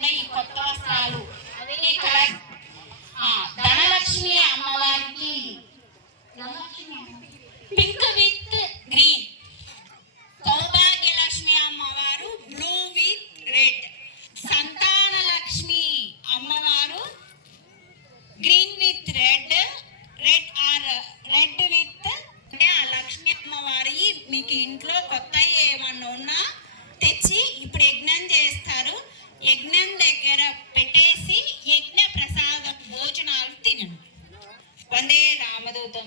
ఈ కొత్త వస్త్రాలు ధనలక్ష్మి అమ్మవారికి పింక్ విత్ గ్రీన్, సౌభాగ్యలక్ష్మి అమ్మవారు బ్లూ విత్ రెడ్, సంతాన లక్ష్మి అమ్మవారు green with red, red or red with. అంటే ఆ లక్ష్మి అమ్మవారి మీకు ఇంట్లో కొత్త ఏమన్నా ఉన్నా తెచ్చి ఇప్పుడు యజ్ఞం చేస్తారు. యజ్ఞం దగ్గర పెట్టేసి యజ్ఞ ప్రసాద భోజనాలు తినండి. వందే రామదూతం.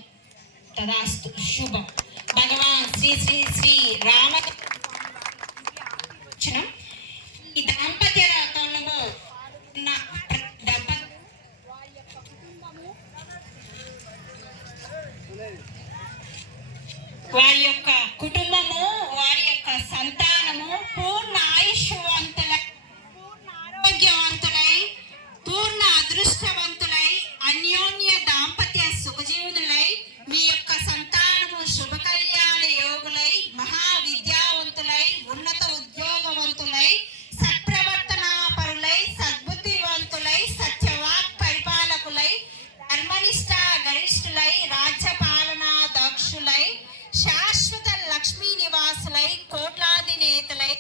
తదాస్తు. శుభం. భగవాన్ శ్రీ శ్రీ శ్రీ రామ ఈ దాంపత్య రథంలో వారి యొక్క కుటుంబము, వారి యొక్క సంతానము పూర్ణ ఆయుష్వంతులై, పూర్ణ ఆరోగ్యవంతులై, పూర్ణ అదృష్టవంతులై, అన్యోన్య దాంపత్య సుఖజీవులై, మీ యొక్క సంతానము శుభ కళ్యాణ యోగులై, మహావిద్యావంతులై, ఉన్నత ఉద్యోగవంతులై, సత్ప్రవర్తనాపరులై, సద్బుద్ధివంతులై, సత్యవాక్ పరిపాలకులై, ధర్మనిష్ట గరిష్ఠులై, రాజ్యపాలనా దక్షులై, శాశ్వత లక్ష్మీ నివాసులై, కోట్లాది నేతలై.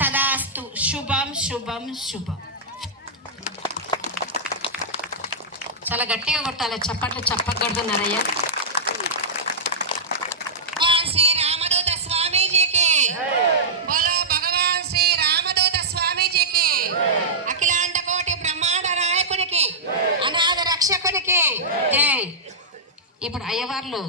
తదాస్తు. శుభం శుభం శుభం. చాలా గట్టిగా కొట్టాలి, చప్పట్లు చెప్పకూడదున్నారయ్యా. శ్రీ రామదూత స్వామీజీకి బోలో, భగవాన్ శ్రీ రామదూత స్వామీజీకి, అఖిలాండ కోటి బ్రహ్మాండ నాయకునికి, అనాథ రక్షకునికి జై. ఇప్పుడు అయ్యవార్లు